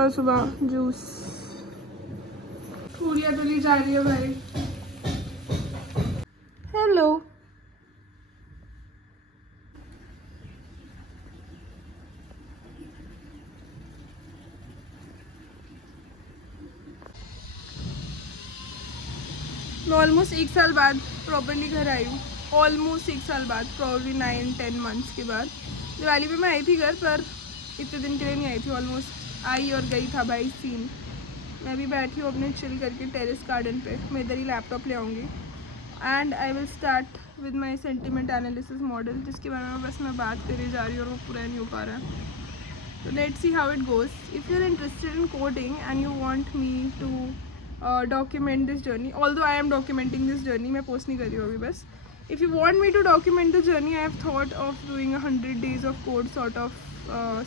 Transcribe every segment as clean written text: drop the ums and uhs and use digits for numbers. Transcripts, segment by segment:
सुबह सुबह जूस। पूरियाँ तो ली जा रही है भाई। हेलो। मैं ऑलमोस्ट 1 साल बाद प्रॉपर्ली घर आई हूँ। ऑलमोस्ट 1 साल बाद, प्रॉब्ली 9-10 मंथ्स के बाद। दिवाली पे मैं आई थी घर, पर इतने दिन के लिए नहीं आई थी। ऑलमोस्ट आई और गई था भाई सीन। मैं भी बैठी हूँ अपने चिल करके टेरेस गार्डन पे। मैं इधर ही लैपटॉप ले आऊँगी and I will start with my sentiment analysis model, जिसके बारे में बस मैं बात करे जा रही हूँ और वो पूरा नहीं हो पा रहा है। So let's see how it goes. If you're interested in coding and you want me to document this journey, although I am documenting this journey, मैं post नहीं कर रही हूँ अभी बस. If you want me to document the journey, I have thought of doing 100 days of code sort of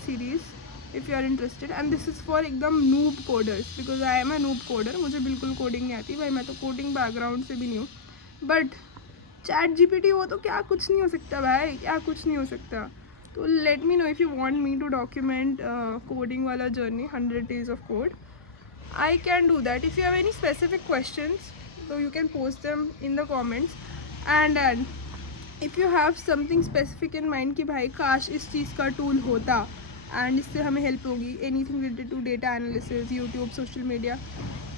series. If you are interested, and this is for एकदम noob coders, because I am a noob coder. मुझे बिल्कुल coding नहीं आती भाई, मैं तो coding background से भी नहीं हूँ. But ChatGPT वो तो क्या कुछ नहीं हो सकता भाई, क्या कुछ नहीं हो सकता. So let me know if you want me to document coding wala journey, 100 days of code. I can do that. If you have any specific questions, so you can post them in the comments. And if you have something specific in mind कि भाई काश इस चीज़ का tool होता and इससे हमें help होगी, anything related to data analysis, YouTube, social media,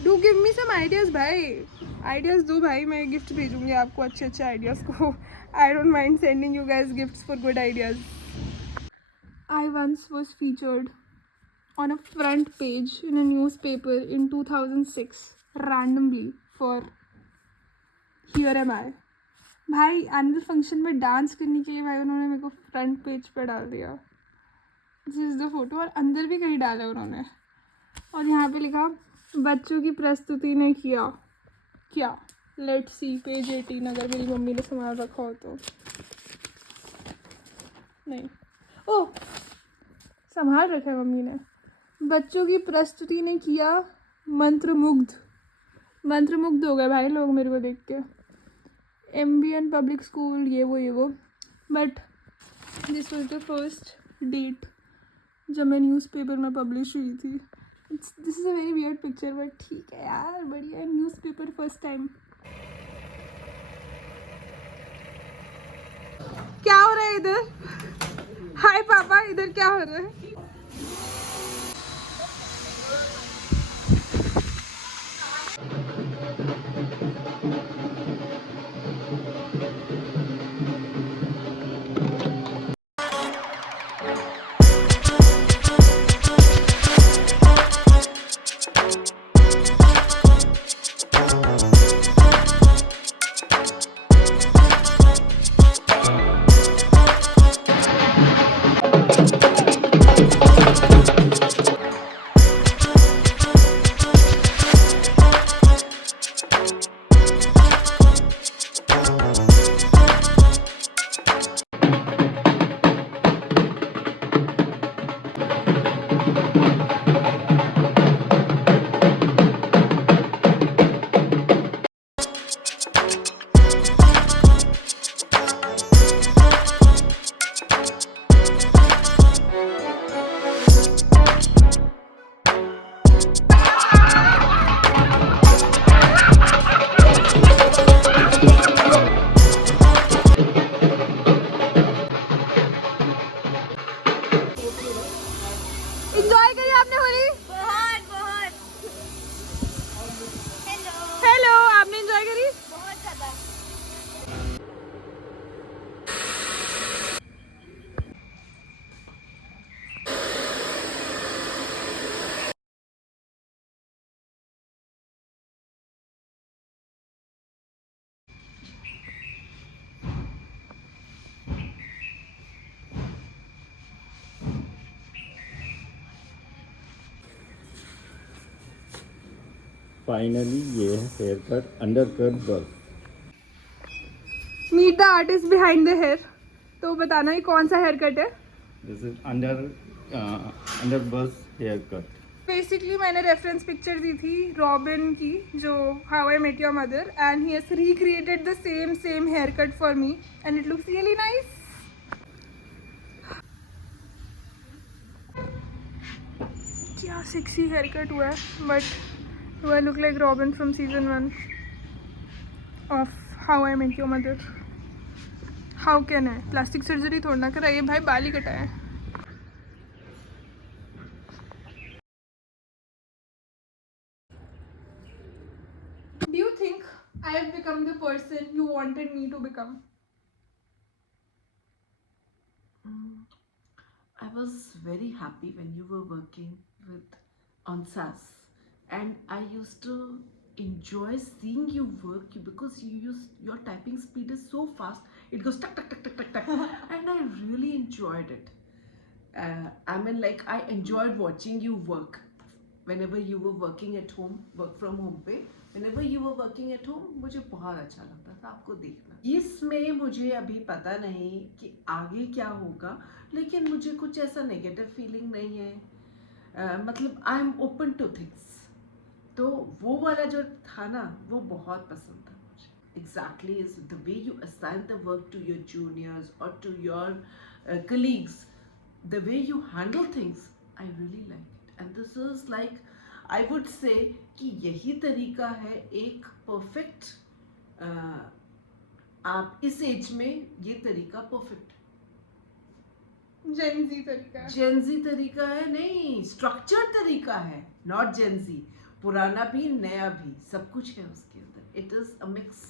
do give me some ideas भाई. Ideas दो भाई, मैं गिफ्ट भेजूँगी आपको अच्छे अच्छे ideas को. I don't mind sending you guys gifts for good ideas. I once was featured on a front page in a newspaper in 2006 randomly for Here Am I. भाई annual function में dance करने के लिए भाई उन्होंने मेरे को फ्रंट पेज पे डाल दिया. This is the photo. और अंदर भी कहीं डाला उन्होंने, और यहाँ पे लिखा बच्चों की प्रस्तुति ने किया क्या. लेट्स सी पेज 18, अगर मेरी मम्मी ने सामान रखा हो तो. नहीं, ओह संभाल रखा है मम्मी ने. बच्चों की प्रस्तुति ने किया मंत्रमुग्ध हो गए भाई लोग मेरे को देख के. MBN पब्लिक स्कूल, ये वो. But this was the first date जब मैं न्यूज़पेपर में पब्लिश हुई थी. This is a very weird picture, but ठीक है यार, बढ़िया है. Newspaper first time. क्या हो रहा है इधर? हाय पापा, इधर क्या हो रहा है? इंजॉय करी आपने होली? बहुत. हेलो, आपने इंजॉय करी? बहुत ज़्यादा. फाइनली ये है हेयर कट, अंडर कट बस. Meet the artist behind the hair. तो बताना ही कौन सा हेयर कट है? This is under buzz hair cut. Basically मैंने रेफरेंस पिक्चर दी थी रॉबिन की, जो how I met your mother, and he has recreated the same hair cut for me and it looks really nice. क्या sexy hair cut हुआ है, but do I look like robin from season 1 of how I met your mother? How can I? Plastic surgery थोड़ा ना कराइए भाई, बाल ही कटाया है. Do you think I have become the person you wanted me to become? I was very happy when you were working with on SAS, and I used to enjoy seeing you work because your typing speed is so fast. It goes tuck tuck tuck tuck tuck tuck, and I really enjoyed it. I mean, like I enjoyed watching you work. Whenever you were working at home, work from home पे, whenever you were working at home, मुझे बहुत अच्छा लगता था आपको देखना. इसमें मुझे अभी पता नहीं कि आगे क्या होगा, लेकिन मुझे कुछ ऐसा नेगेटिव फीलिंग नहीं है. मतलब I am open two things. तो वो वाला जो था ना, वो बहुत पसंद था मुझे. Exactly is the way you assign the work to your juniors और to your colleagues, the way you handle things, I really like it. And this is like I would say कि यही तरीका है एक परफेक्ट. आप इस as में ये तरीका परफेक्ट जेनजी तरीका है. जेनजी तरीका है, नहीं स्ट्रक्चर्ड तरीका है, नॉट जेनजी. पुराना भी नया भी सब कुछ है उसके अंदर. It is a mix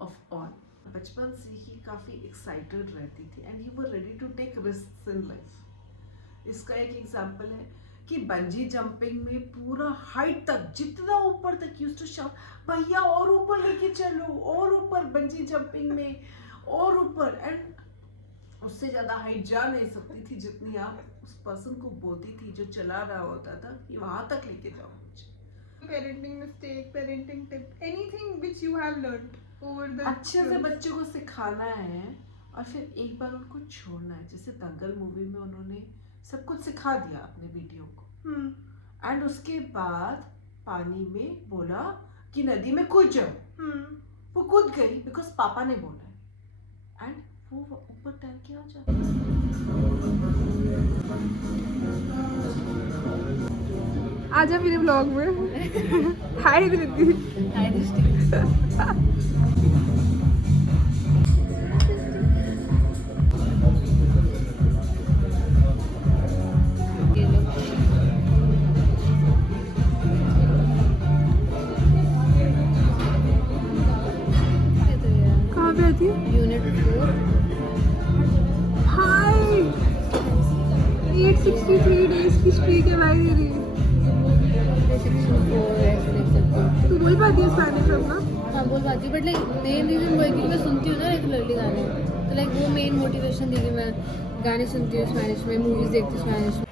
of all. बचपन से ही काफ़ी एक्साइटेड रहती थी and you were ready to take risk in life. इसका एक एग्जांपल है कि बंजी जंपिंग में पूरा हाइट तक, जितना ऊपर तक यूज्ड टू शाउट, भैया और ऊपर लेके चलो, और ऊपर बंजी जंपिंग में, और ऊपर. एंड उससे ज़्यादा हाइट जा नहीं सकती थी जितनी आप उस पर्सन को बोलती थी जो चला रहा होता था कि वहाँ तक लेके जाओ मुझे. Parenting mistake, parenting tip, anything which you have learned over the अच्छे से बच्चों को सिखाना है और फिर एक बार उनको छोड़ना है. जैसे दंगल मूवी में उन्होंने सब कुछ सिखा दिया अपने वीडियो को, एंड उसके बाद पानी में बोला कि नदी में कूद जाओ. वो कूद गई बिकॉज पापा ने बोला है, एंड वो ऊपर तैर के आ जाता. आजा मेरे ब्लॉग में. हाय दृति. हाय दृष्टि. कहाँ पे आती है? यूनिट 4. हाय 863 डेज की स्ट्रीक है भाई मेरी. तू बोल पाती है स्पेनिश अपना? हाँ बोल पाती हूँ, बट लाइक मेन रीज़न वो है कि मैं सुनती हूँ ना रेगुलरली गाने, तो लाइक वो मेन मोटिवेशन थी कि मैं गाने सुनती हूँ स्पेनिश में, मूवीज़ देखती हूँ स्पेनिश में.